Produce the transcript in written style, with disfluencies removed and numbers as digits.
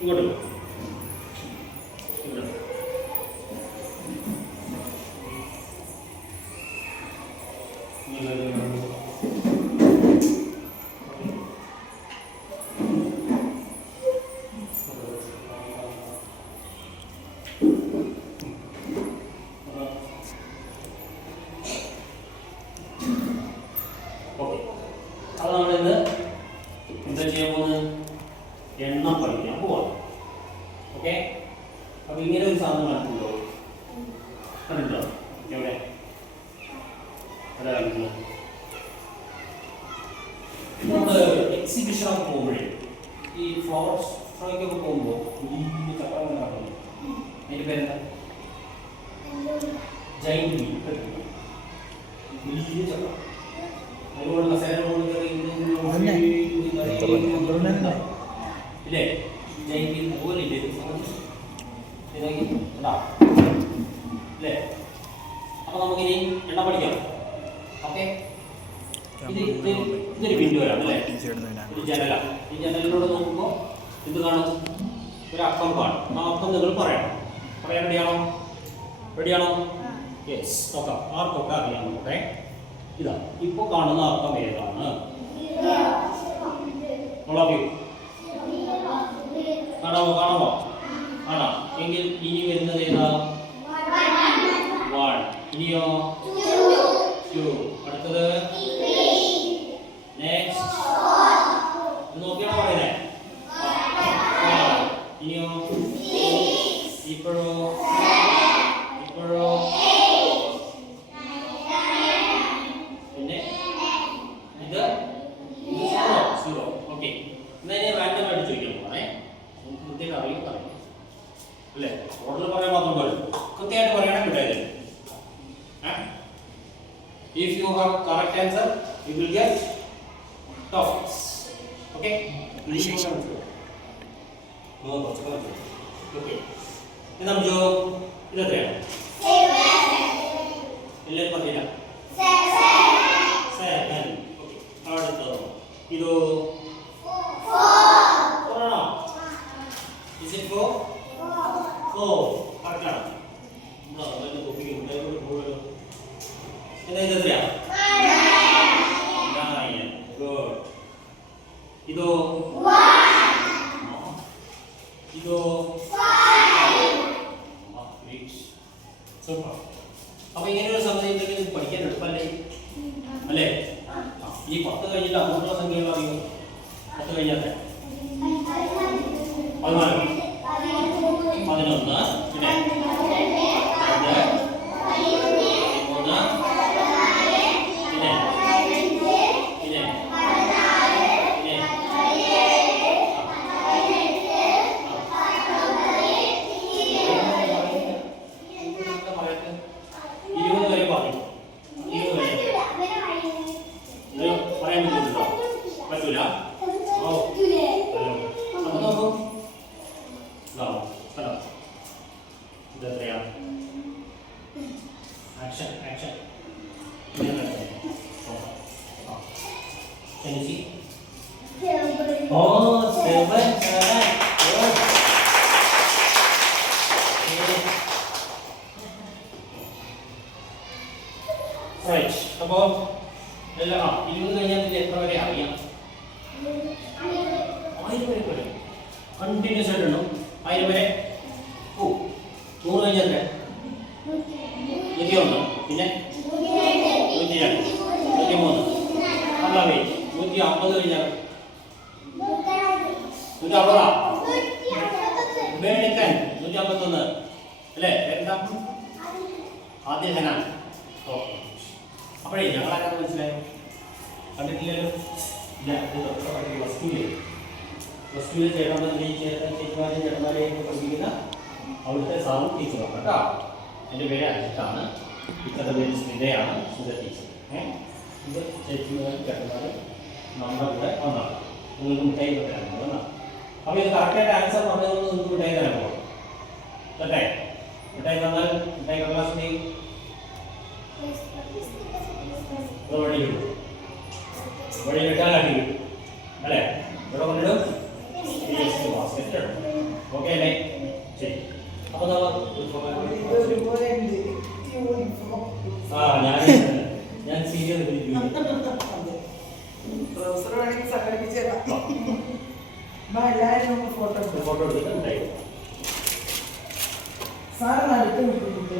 ഇങ്ങോട്ട് അത് നമ്മളിന്ന് എന്താ ചെയ്യാൻ പോകുന്നത്? എണ്ണം പഠിക്കാൻ പോവാം. ഓക്കെ, അപ്പൊ ഇങ്ങനെ ഒരു സാധനം കണ്ടിട്ടുണ്ടോ? കണ്ടിട്ടുണ്ടോ? എവിടെ? നമ്മൾ എക്സിബിഷനൊക്കെ പോകുമ്പോഴേ ഈ ഫ്ലവർ ഷോയ്ക്കൊക്കെ പോകുമ്പോൾ വലിയ ചക്രം നടക്കുന്നു. അതിൻ്റെ പേരെന്താ? Giant wheel. വലിയ ചക്രം. അതുപോലെ കസേര കൊണ്ട് ഇല്ലേ? ജൈന്റ് വീൽ പോലെ ഇല്ലേ അല്ലേ? അപ്പൊ നമുക്കിനി എണ്ണം പഠിക്കാം. ഓക്കെ, ഇതൊരു വിൻഡോയാണ് അല്ലേ? ഒരു ജനലാണ്. ഈ ജനലിലൂടെ നോക്കുമ്പോൾ എന്ത് കാണും? ഒരു അക്കം കാണും. ആ അക്കം നിങ്ങൾ പറയണം. പറയാൻ റെഡിയാണോ? റെഡിയാണോ? യെസ്, നോക്കാം. ആർക്കൊക്കെ അറിയാം നോക്കട്ടെ. ഇതാ ഇപ്പോൾ കാണുന്ന അക്കം ഏതാണ്? കാണാമോ? കാണാം. എങ്കിൽ ഇനി വരുന്നത് ഏതാ? 1. ഇനിയോ? 2. അടുത്തത് നെക്സ്റ്റ് നോക്കിയാണോ പറയുന്നേ? ഇനിയോ? ഇപ്പോഴോ? പിന്നെ ഇത് 0. ഓക്കെ, എന്നാ ഇനി റാൻഡം ആയിട്ട് ചോദിക്കാൻ പോകണേ. നമുക്ക് കൃത്യമായിട്ട് അറിയും പറയും അല്ലേ? ഓർഡർ പറയാൻ മാത്രം പോലും കൃത്യമായിട്ട് പറയണം കിട്ടാതെ. If you have correct answer, you will get tops. Okay? Okay. Now, Jo, ഇത് എത്രയാണ്? 7. എല്ലാവരും പറഞ്ഞില്ല? 7. ഓക്കെ, അടുത്തത് ഇതോ? 4 ആണോ? Is it 4? 4. കറക്റ്റ് ആണോ? എന്താ ഇത് എത്രയാ? 9. ഗുഡ്. ഇതോ? 1. ഇതോ? 5. സൂപ്പർ. അപ്പൊ ഇങ്ങനെ ഒരു സംഗതി ഉണ്ടെങ്കിൽ പഠിക്കാൻ എളുപ്പമല്ലേ? അല്ലേ? ഈ 10 കഴിഞ്ഞിട്ട് അങ്ങോട്ടുള്ള സംഖ്യകൾ അറിയോ? 10 കഴിഞ്ഞാൽ 14, 11, പിന്നെ 20 വരെ പറഞ്ഞു. 20 വരെ പറയാൻ പറ്റുന്നുണ്ടോ? പറ്റൂല. അപ്പൊ നോക്കൂ, ഇതെത്രയാ? ആക്ഷൻ. Oh, 7. Right. അപ്പോ 20 കഴിഞ്ഞാൽ എത്ര വരെ അറിയാം? 1000 വരെ പറയാം. കണ്ടിന്യൂസ് ആയിട്ടുണ്ടോ? 1000 വരെ. 100 കഴിഞ്ഞാൽ 101, പിന്നെ 102, 103. അല്ല വെയിറ്റ്, 150 കഴിഞ്ഞാൽ 150. മേടിക്കാൻ 151 അല്ലേ? എന്താ ആദ്യം ഹനാൻ. അപ്പോഴേ ഞങ്ങളാരാന്ന് മനസ്സിലായോ? കണ്ടിട്ടില്ലല്ലോ? ഇല്ല. പ്ലസ് ടൂവിൽ ചേട്ടന്മാരെ പഠിപ്പിക്കുന്ന അവിടുത്തെ സാറും ടീച്ചറാണ് കേട്ടോ. എൻ്റെ പേര് അജിത്താണ്. ഇപ്പോഴത്തെ പേര് സ്മിതയാണ്. സ്മിത ടീച്ചർ. ഇത് ചേച്ചിമാരും ചേട്ടന്മാർ നമ്മുടെ കൂടെ വന്നാണ്. നിങ്ങൾക്ക് മിഠായി തരാൻ വന്നാണ്. അപ്പോൾ ഇത് കറക്റ്റായിട്ട് ആൻസർ പറഞ്ഞത് നിങ്ങൾക്ക് മിഠായി തരാൻ പോകും. കേട്ടെ? മിഠായി തന്നാൽ മിഠായി കടലാസ് വഴിയിലിട്ടാൽ അടി കിട്ടും അല്ലേ? ഇവിടെ കൊണ്ടിടും ബാസ്കറ്റ്. ഓക്കെ അല്ലേ? ശരി. അപ്പോൾ ഞാൻ സീരിയൽ ഫോട്ടോ എടുത്തിട്ട്